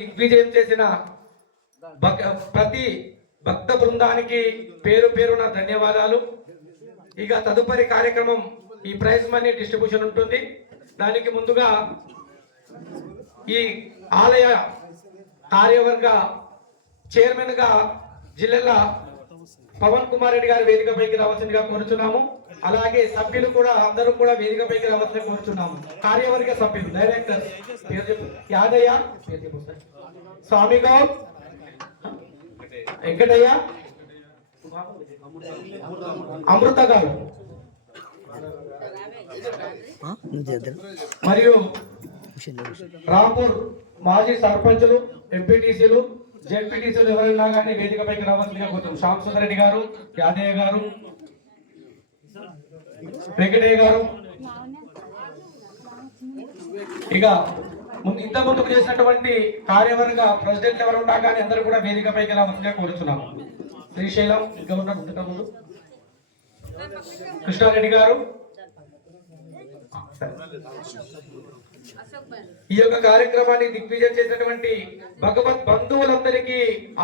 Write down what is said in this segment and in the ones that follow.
దిగ్విజయం చేసిన ప్రతి భక్త బృందానికి పేరు పేరున ధన్యవాదాలు. ఇక తదుపరి కార్యక్రమం ఈ ప్రైజ్ మనీ డిస్ట్రిబ్యూషన్ ఉంటుంది. దానికి ముందుగా ఈ ఆలయ కార్యవర్గ చైర్మన్ గా జిల్లా పవన్ కుమార్ రెడ్డి గారు వేదికపైకి రావాల్సిందిగా కోరుచున్నాము. అలాగే సభ్యులు కూడా అందరూ కూడా వేదికపైకి రావాల్సిందిగా కోరుచున్నాము. కార్యవర్గ సభ్యులు డైరెక్టర్ యాదయ్య, స్వామి గౌడ్, వెంకటయ్య, అమృత గారు మరియు రాంపూర్ మాజీ సర్పంచులు, ఎంపీటీసీలు, జెడ్పీటీసీలు ఎవరైనా కానీ వేదికపైకి రావాల్సిందిగా కోరుతాం. శ్యామ్ సుందర్ రెడ్డి గారు, యాదయ్య గారు, వెంకటయ్య గారు. ఇక ఇంత ముందుకు చేసినటువంటి కార్యవర్గ ప్రెసిడెంట్ ఎవరు ఉన్నా కానీ అందరూ కూడా వేదికపైకి రావాల్సిందిగా కోరుతున్నాం. శ్రీశైలం గవర్నర్ ఇంతకు ముందు కృష్ణారెడ్డి గారు. ఈ యొక్క కార్యక్రమాన్ని దిగ్విజయం చేసినటువంటి భగవత్ బంధువులందరికీ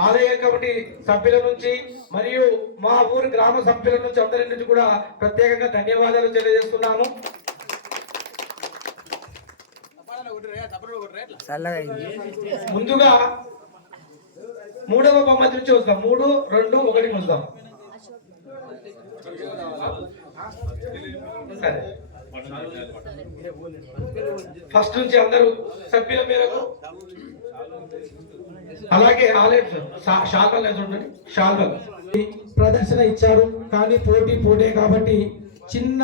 ఆలయ కమిటీ సభ్యుల నుంచి మరియు మా ఊరు గ్రామ సభ్యుల నుంచి అందరి నుంచి కూడా ప్రత్యేకంగా ధన్యవాదాలు తెలియజేస్తున్నాను. ముందుగా మూడవ బొమ్మ నుంచి వస్తాం. 3, 2, 1 వస్తాం. సరే, ఫస్ట్ నుంచి అందరూ సభ్యుల మేరకు అలాగే షాల్వల్ ప్రదర్శన ఇచ్చారు. కానీ పోటీ కాబట్టి చిన్న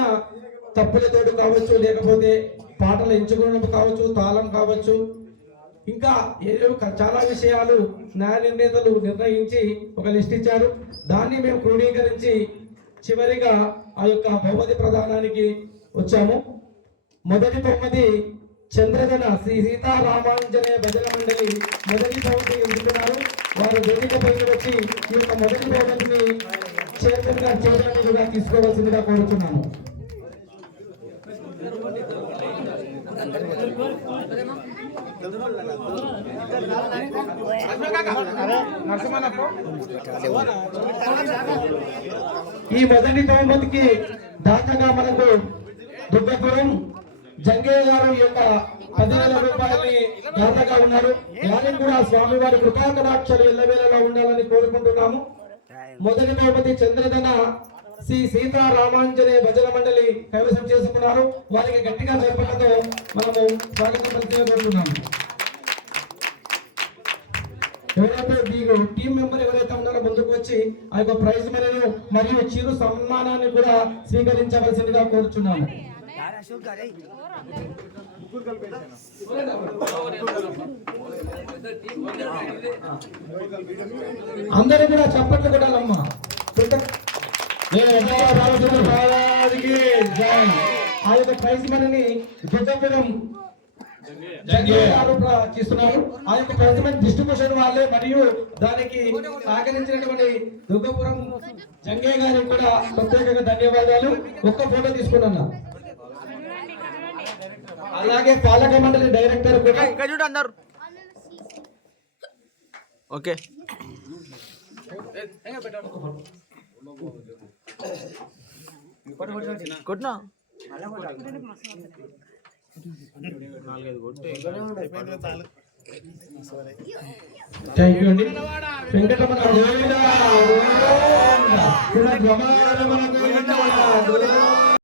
తప్పులతోటి కావచ్చు, లేకపోతే పాటలు ఎంచుకోవడం కావచ్చు, తాళం కావచ్చు, ఇంకా ఏదో చాలా విషయాలు న్యాయ నిర్ణేతలు నిర్ణయించి ఒక లిస్ట్ ఇచ్చారు. దాన్ని మేము క్రోడీకరించి చివరిగా ఆ యొక్క బహుమతి ప్రదానానికి వచ్చాము. మొదటి బహుమతి చంద్రధన శ్రీ సీతారామాంజనేయ భజన మండలి మొదటి బహుమతి ఎందుకున్నారు. వారు వేదిక పైకి వచ్చి ఈ యొక్క మొదటి బహుమతిని చైర్మన్ గారు చేయడానికి కూడా తీసుకోవాల్సిందిగా కోరుతున్నాను. ఈ మొదటి బహుమతికి దాతగా మనకు దుర్గపురం జంగయ్య గారు యొక్క 10,000 రూపాయలని దాతగా ఉన్నారు. వారిని కూడా స్వామివారి కృపాకటాక్షలు ఎల్లవేళలా ఉండాలని కోరుకుంటున్నాము. మొదటి బహుమతి చంద్రధన శ్రీ సీతారామాంజనేయ భజన మండలి కైవసం చేసుకున్నారు. వారికి గట్టిగా జరపడంతో మనము స్వాగతం కోరుతున్నాము. ఎవరైతే టీం మెంబర్ ఎవరైతే ఉన్నారో ముందుకు వచ్చి ఆ యొక్క ప్రైజ్ మనీను మరియు చిరు సన్మానాన్ని కూడా స్వీకరించవలసిందిగా కోరుచున్నాము. అందరూ కూడా చప్పట్లు కొట్టాలమ్మా. ఆ యొక్క ప్రైజ్ మనీని దుర్గపురం చేస్తున్నారు. ఆ యొక్క ప్రైజ్ మనీ డిస్ట్రిబ్యూషన్ వాళ్ళే మరియు దానికి సహకరించినటువంటి దుర్గపురం జంగయ్య గారికి కూడా ప్రత్యేకంగా ధన్యవాదాలు. ఒక్క ఫోటో తీసుకున్నా. అలాగే పాలక మండలి డైరెక్టర్ కూడా చూడు అందరు. ఓకే, కొట్టినా థ్యాంక్ యూ అండి. వెంకటరమణ